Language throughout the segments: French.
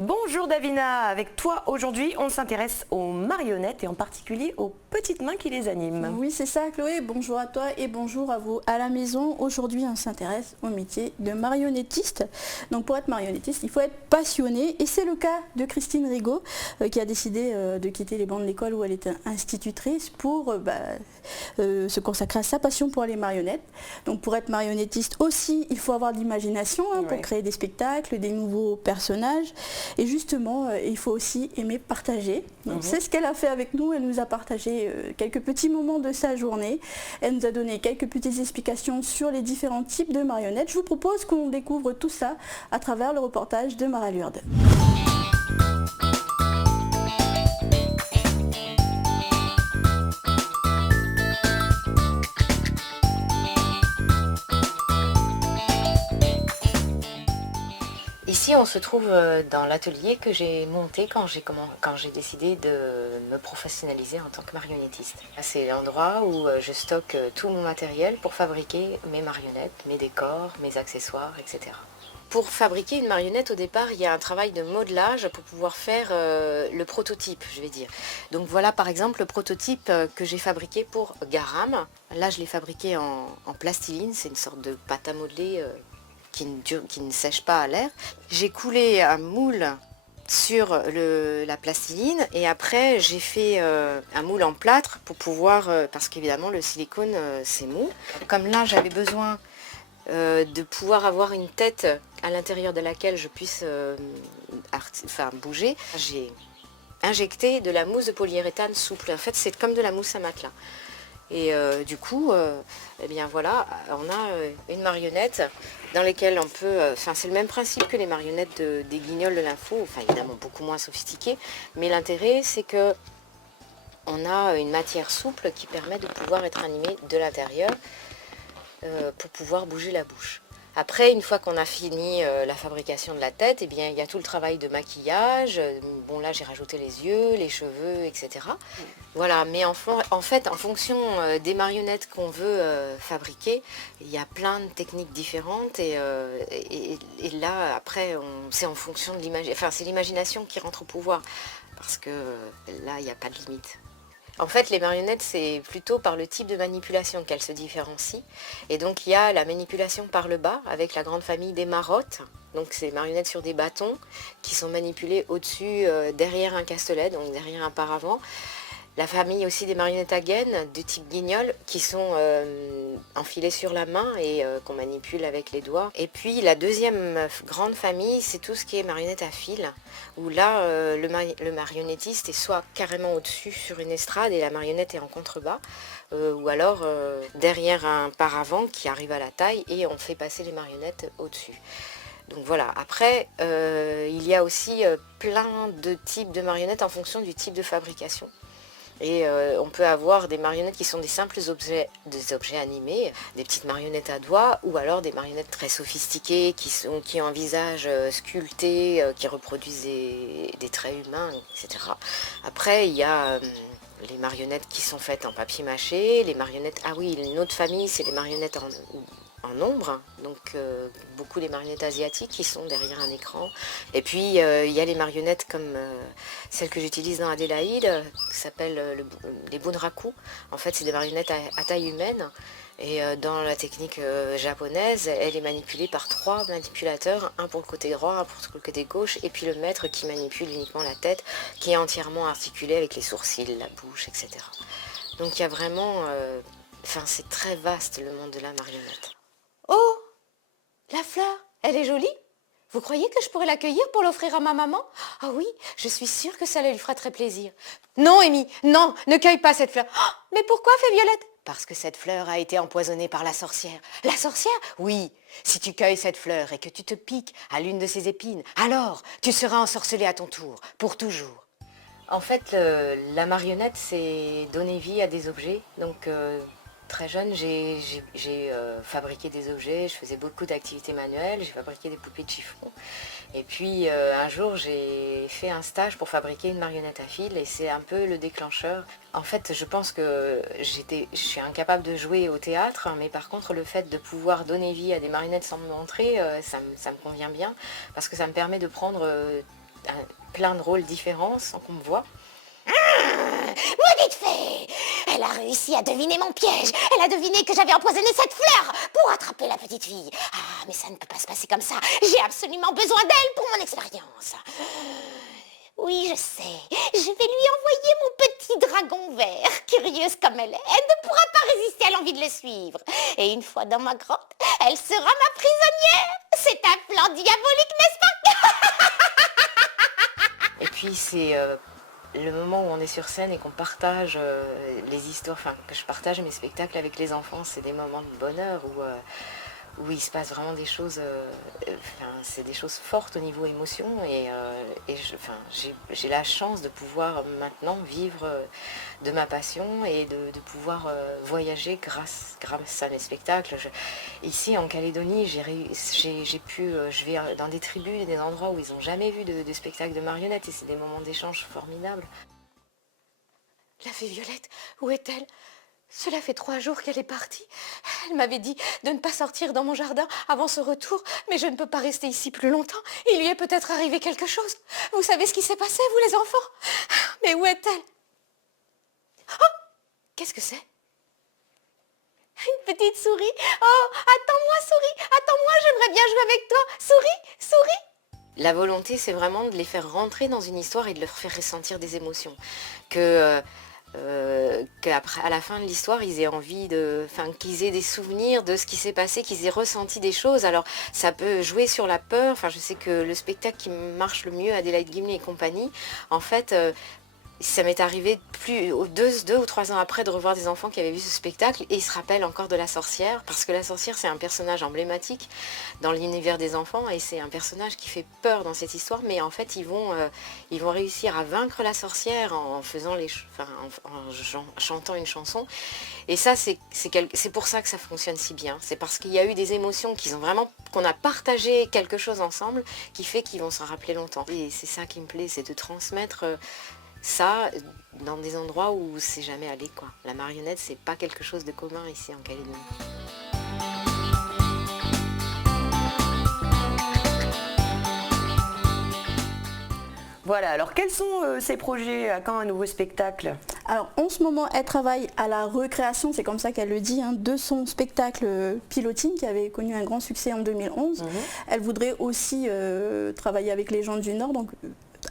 Bonjour Davina, avec toi aujourd'hui on s'intéresse aux marionnettes et en particulier aux petites mains qui les animent. Oui, c'est ça Chloé, bonjour à toi et bonjour à vous à la maison. Aujourd'hui on s'intéresse au métier de marionnettiste. Donc pour être marionnettiste, il faut être passionné et c'est le cas de Christine Rigaud qui a décidé de quitter les bancs de l'école où elle était institutrice pour se consacrer à sa passion pour les marionnettes. Donc pour être marionnettiste aussi, il faut avoir de l'imagination pour créer des spectacles, des nouveaux personnages. Et justement, il faut aussi aimer partager. Donc, c'est ce qu'elle a fait avec nous. Elle nous a partagé quelques petits moments de sa journée. Elle nous a donné quelques petites explications sur les différents types de marionnettes. Je vous propose qu'on découvre tout ça à travers le reportage de Mara Lourde. Ici, on se trouve dans l'atelier que j'ai monté quand j'ai décidé de me professionnaliser en tant que marionnettiste. C'est l'endroit où je stocke tout mon matériel pour fabriquer mes marionnettes, mes décors, mes accessoires, etc. Pour fabriquer une marionnette, au départ, il y a un travail de modelage pour pouvoir faire le prototype, je vais dire. Donc voilà, par exemple, le prototype que j'ai fabriqué pour Garam. Là, je l'ai fabriqué en plastiline, c'est une sorte de pâte à modeler qui ne sèche pas à l'air. J'ai coulé un moule sur la plastiline et après j'ai fait un moule en plâtre pour pouvoir, parce qu'évidemment le silicone c'est mou. Comme là j'avais besoin de pouvoir avoir une tête à l'intérieur de laquelle je puisse bouger, j'ai injecté de la mousse de polyuréthane souple. En fait c'est comme de la mousse à matelas. Et du coup, eh bien voilà, on a une marionnette dans laquelle on peut... c'est le même principe que les marionnettes des Guignols de l'info, enfin évidemment beaucoup moins sophistiquées, mais l'intérêt c'est que on a une matière souple qui permet de pouvoir être animé de l'intérieur pour pouvoir bouger la bouche. Après, une fois qu'on a fini la fabrication de la tête, eh bien, il y a tout le travail de maquillage. Bon, là, j'ai rajouté les yeux, les cheveux, etc. Voilà, mais en fait, en fonction des marionnettes qu'on veut fabriquer, il y a plein de techniques différentes. Et là, après, c'est en fonction de l'imagination. Enfin, c'est l'imagination qui rentre au pouvoir. Parce que là, il n'y a pas de limite. En fait, les marionnettes, c'est plutôt par le type de manipulation qu'elles se différencient. Et donc, il y a la manipulation par le bas, avec la grande famille des marottes. Donc, c'est des marionnettes sur des bâtons qui sont manipulées au-dessus, derrière un castelet, donc derrière un paravent. La famille aussi des marionnettes à gaines du type guignol qui sont enfilées sur la main et qu'on manipule avec les doigts. Et puis la deuxième grande famille, c'est tout ce qui est marionnette à fil, où là le marionnettiste est soit carrément au-dessus sur une estrade et la marionnette est en contrebas, ou alors derrière un paravent qui arrive à la taille et on fait passer les marionnettes au-dessus. Donc voilà, après il y a aussi plein de types de marionnettes en fonction du type de fabrication. Et on peut avoir des marionnettes qui sont des simples objets, des objets animés, des petites marionnettes à doigts, ou alors des marionnettes très sophistiquées qui ont un visage sculpté, qui reproduisent des traits humains, etc. Après, il y a les marionnettes qui sont faites en papier mâché, les marionnettes... Ah oui, une autre famille, c'est les marionnettes en ombre, donc beaucoup les marionnettes asiatiques qui sont derrière un écran. Et puis il y a les marionnettes comme celle que j'utilise dans Adélaïde, qui s'appelle les bunraku. En fait, c'est des marionnettes à taille humaine. Et dans la technique japonaise, elle est manipulée par 3 manipulateurs, un pour le côté droit, un pour le côté gauche, et puis le maître qui manipule uniquement la tête, qui est entièrement articulée avec les sourcils, la bouche, etc. Donc il y a vraiment... c'est très vaste le monde de la marionnette. Oh, la fleur, elle est jolie. Vous croyez que je pourrais l'accueillir pour l'offrir à ma maman? Ah oui, je suis sûre que ça lui fera très plaisir. Non, Amy, non, ne cueille pas cette fleur. Oh, mais pourquoi, fait Violette? Parce que cette fleur a été empoisonnée par la sorcière. La sorcière? Oui. Si tu cueilles cette fleur et que tu te piques à l'une de ses épines, alors tu seras ensorcelée à ton tour, pour toujours. En fait, la marionnette, c'est donner vie à des objets. Donc, très jeune, j'ai fabriqué des objets, je faisais beaucoup d'activités manuelles, j'ai fabriqué des poupées de chiffon. Et puis, un jour, j'ai fait un stage pour fabriquer une marionnette à fil et c'est un peu le déclencheur. En fait, je pense que je suis incapable de jouer au théâtre, mais par contre, le fait de pouvoir donner vie à des marionnettes sans me montrer, ça me convient bien, parce que ça me permet de prendre plein de rôles différents sans qu'on me voie. Maudite fée! Elle a réussi à deviner mon piège. Elle a deviné que j'avais empoisonné cette fleur pour attraper la petite fille. Ah, mais ça ne peut pas se passer comme ça. J'ai absolument besoin d'elle pour mon expérience. Oui, je sais. Je vais lui envoyer mon petit dragon vert. Curieuse comme elle ne pourra pas résister à l'envie de le suivre. Et une fois dans ma grotte, elle sera ma prisonnière. C'est un plan diabolique, n'est-ce pas? Et puis c'est le moment où on est sur scène et qu'on partage les histoires, enfin que je partage mes spectacles avec les enfants, c'est des moments de bonheur où il se passe vraiment des choses, c'est des choses fortes au niveau émotion et j'ai la chance de pouvoir maintenant vivre de ma passion et de pouvoir voyager grâce à mes spectacles. Ici en Calédonie, je vais dans des tribus et des endroits où ils n'ont jamais vu de spectacle de marionnettes et c'est des moments d'échange formidables. La fée Violette, où est-elle? Cela fait 3 jours qu'elle est partie. Elle m'avait dit de ne pas sortir dans mon jardin avant ce retour, mais je ne peux pas rester ici plus longtemps. Il lui est peut-être arrivé quelque chose. Vous savez ce qui s'est passé, vous les enfants? Mais où est-elle? Oh! Qu'est-ce que c'est? Une petite souris. Oh, attends-moi, souris. Attends-moi, j'aimerais bien jouer avec toi. Souris, souris. La volonté, c'est vraiment de les faire rentrer dans une histoire et de leur faire ressentir des émotions. Qu'à la fin de l'histoire, ils aient envie qu'ils aient des souvenirs de ce qui s'est passé, qu'ils aient ressenti des choses. Alors, ça peut jouer sur la peur. Enfin, je sais que le spectacle qui marche le mieux, Adélaïde Gimli et compagnie, en fait, ça m'est arrivé deux ou 3 ans après de revoir des enfants qui avaient vu ce spectacle et ils se rappellent encore de la sorcière parce que la sorcière c'est un personnage emblématique dans l'univers des enfants et c'est un personnage qui fait peur dans cette histoire mais en fait ils vont réussir à vaincre la sorcière en chantant une chanson et ça c'est pour ça que ça fonctionne si bien, c'est parce qu'il y a eu des émotions qu'on a partagé quelque chose ensemble qui fait qu'ils vont s'en rappeler longtemps et c'est ça qui me plaît, c'est de transmettre ça dans des endroits où c'est jamais allé quoi. La marionnette c'est pas quelque chose de commun ici en Calédonie. Voilà, alors quels sont ces projets? À quand un nouveau spectacle? Alors en ce moment, elle travaille à la recréation, c'est comme ça qu'elle le dit, de son spectacle Pilotine qui avait connu un grand succès en 2011. Elle voudrait aussi travailler avec les gens du Nord, donc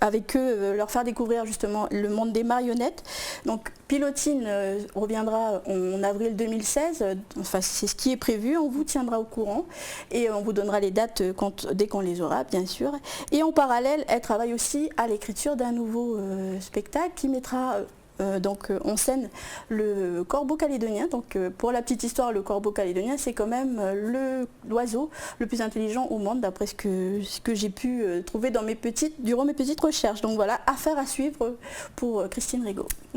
avec eux, leur faire découvrir justement le monde des marionnettes. Donc Pilotine reviendra en avril 2016, enfin c'est ce qui est prévu, on vous tiendra au courant et on vous donnera les dates dès qu'on les aura bien sûr. Et en parallèle, elle travaille aussi à l'écriture d'un nouveau spectacle qui mettra en scène le corbeau calédonien. Donc pour la petite histoire, le corbeau calédonien c'est quand même l'oiseau le plus intelligent au monde d'après ce que j'ai pu trouver durant mes petites recherches. Donc voilà, affaire à suivre pour Christine Rigaud.